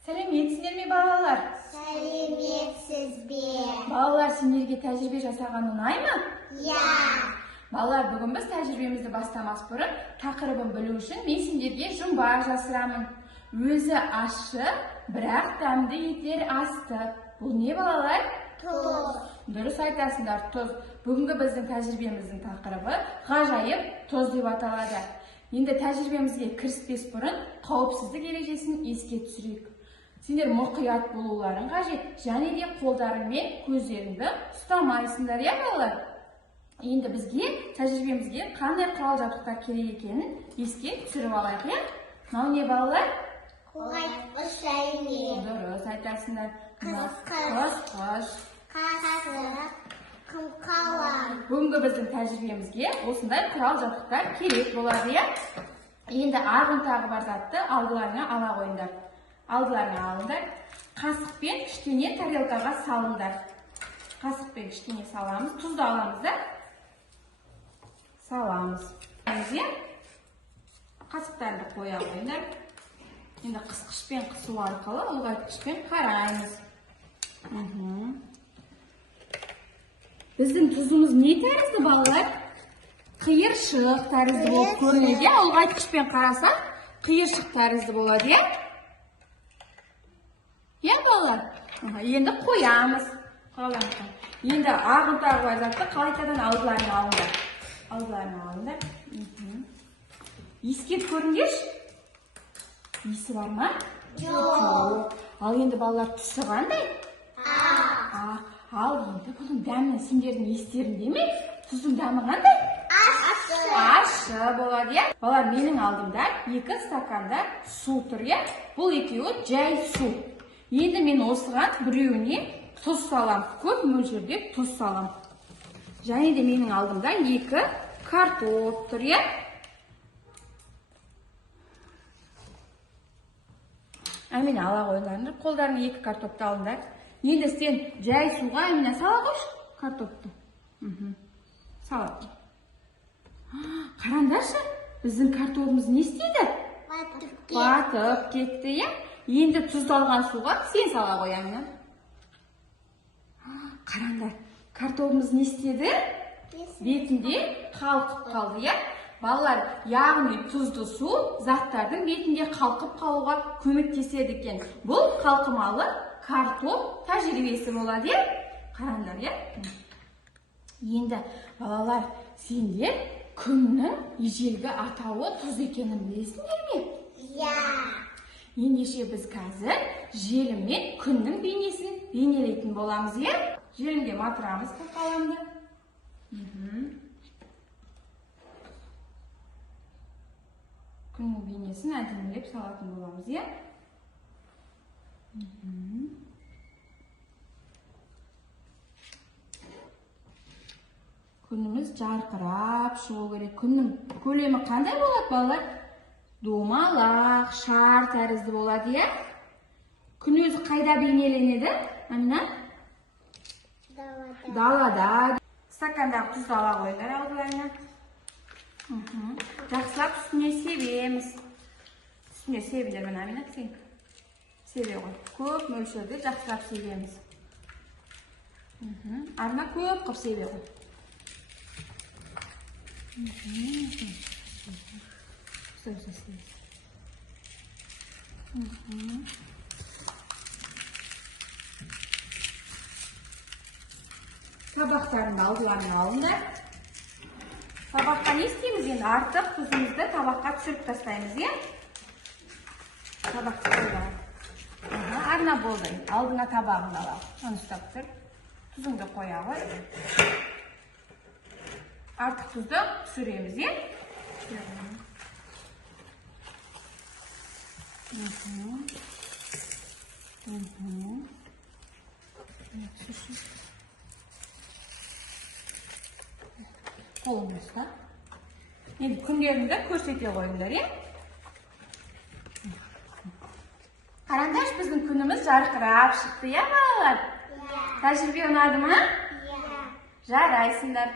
Сәлеметсіздер ме балалар? Сәлеметсіз бе? Балалар, сендерге тәжірибе жасаған ұнай ма? Я. Балалар, бүгін біз тәжірибемізді бастамас бұрын тақырыбын білу үшін мен сендерге жұмбақ жасырамын. Өзі ащы, бірақ дәмді етер асты. Бұл не балалар? Тұз. Дұрыс айтасыңдар, тұз. Бүгінгі біздің тәжірибеміздің тақырыбы ғажайып тұз деп аталады. Енді тәжірибемізге кіріспес бұрын қауіпсіздік ережесін еске түсірейік. Сендер мұқият болуларың қажет, және де қолдарыңмен көздеріңді ұстамайсыңдар, иә балалар? Енді бізге тәжірибемізге қандай құрал жабдықтар керек екенін еске түсіріп алайық, иә? Мынау не балалар? Қойғыш әйнек. Дұрыс айтасыңдар. Қыз-қыз. Қыз. Қасық. Қымқалам. Бүгінгі біздің тәжірибемізге осындай құрал жабдықтар керек болады, иә? Енді ағын тағы бар затты алдыларыңа ала қойыңдар. Алдыларыңа алыңдар. Қасықпен кішкене тарелкаға салыңдар. Қасықпен кішкене саламыз. Тұзды аламыз да. Саламыз. Қасықтарды қоя қойыңдар. Енді қысқышпен қысу арқылы ұлғайтқышпен қараймыз. Біздің тұзымыз не тәрізді балалар? Қиыршық тәрізді болып көрінеді. Ұлғайтқышпен қарасақ, қиыршық тәрізді болады, иә? Иә, балалар? Енді қоямыз. Енді ағынтағы бар затты қайтадан алдыларына алыңдар. Алдыларына алыңдар. Иіскеп көріңдерші? Иісі бар ма? Жоқ. Ал енді балалар түсі қандай? Ал енді бұның дәмі сендердің иістерінде ме? Тұздың дәмі қандай? Ащы болады, иә? Балалар, менің алдымда 2 стаканда су тұр, иә? Бұл екеуі жай су. Енді мен осыған біреуіне тұз салам. Көп мөлшерде тұз салам. Және де менің алдымда 2 картоп тұр, иә? Әміне ала қойыңдар. Қолдарыңа 2 картопты алыңдар. Енді сен жай суға әміне сала қойшы картопты. Сала. Қараңдаршы, біздің картопымыз не істейді? Батып кетті, иә? Енді тұзды алған суға сен сала қой, әміне. Қараңдар, картопымыз не істеді? Бетінде қалқып қалды, иә? Балалар, яғни тұзды су заттардың бетінде қалқып қалуға көмектеседі екен. Бұл қалқымалы картоп тәжірибесі болады, иә? Қараңдар, иә? Енді балалар, сендер күннің ежелгі атауы тұз екенін білесіңдер ме? Я. Ендеше біз қазір желіммен күннің бейнесін бейнелейтін боламыз, иә? Желімге матырамыз қаламды. Күннің бейнесін әдемілеп салатын боламыз, иә? Күніміз жарқырап шығу керек. Күннің көлемі қандай болады, балалар? Домалақ, шар тәрізді болады, иә? Күн өзі қайда бейнеленеді? Амина? Далада. Стакандағы тұзды ала қойыңдар алдыларына. Жақсылап үстіне себеміз. Үстіне себілер, мына Амина, сен себе қой. Көп мөлшерде жақсылап себеміз. Арна көп қып себе қой. Табақтарында алдыларына алыңдар. Табаққа не істейміз енді? Артық тұзымызды табаққа түсіріп тастаймыз, иә? Табақты қойған. Арна болды. Алдыңа табағыңды ала. Оны ұстап тұр. Тұзыңды қоя ғой. Артық тұзды түсіреміз, иә? Қолыңды ұста. Енді күндеріңді көрсете қойыңдар, иә? Қараңдаршы, біздің күніміз жарқырап шықты, иә балалар? Тәжірибе ұнады ма? Я. Жарайсыңдар.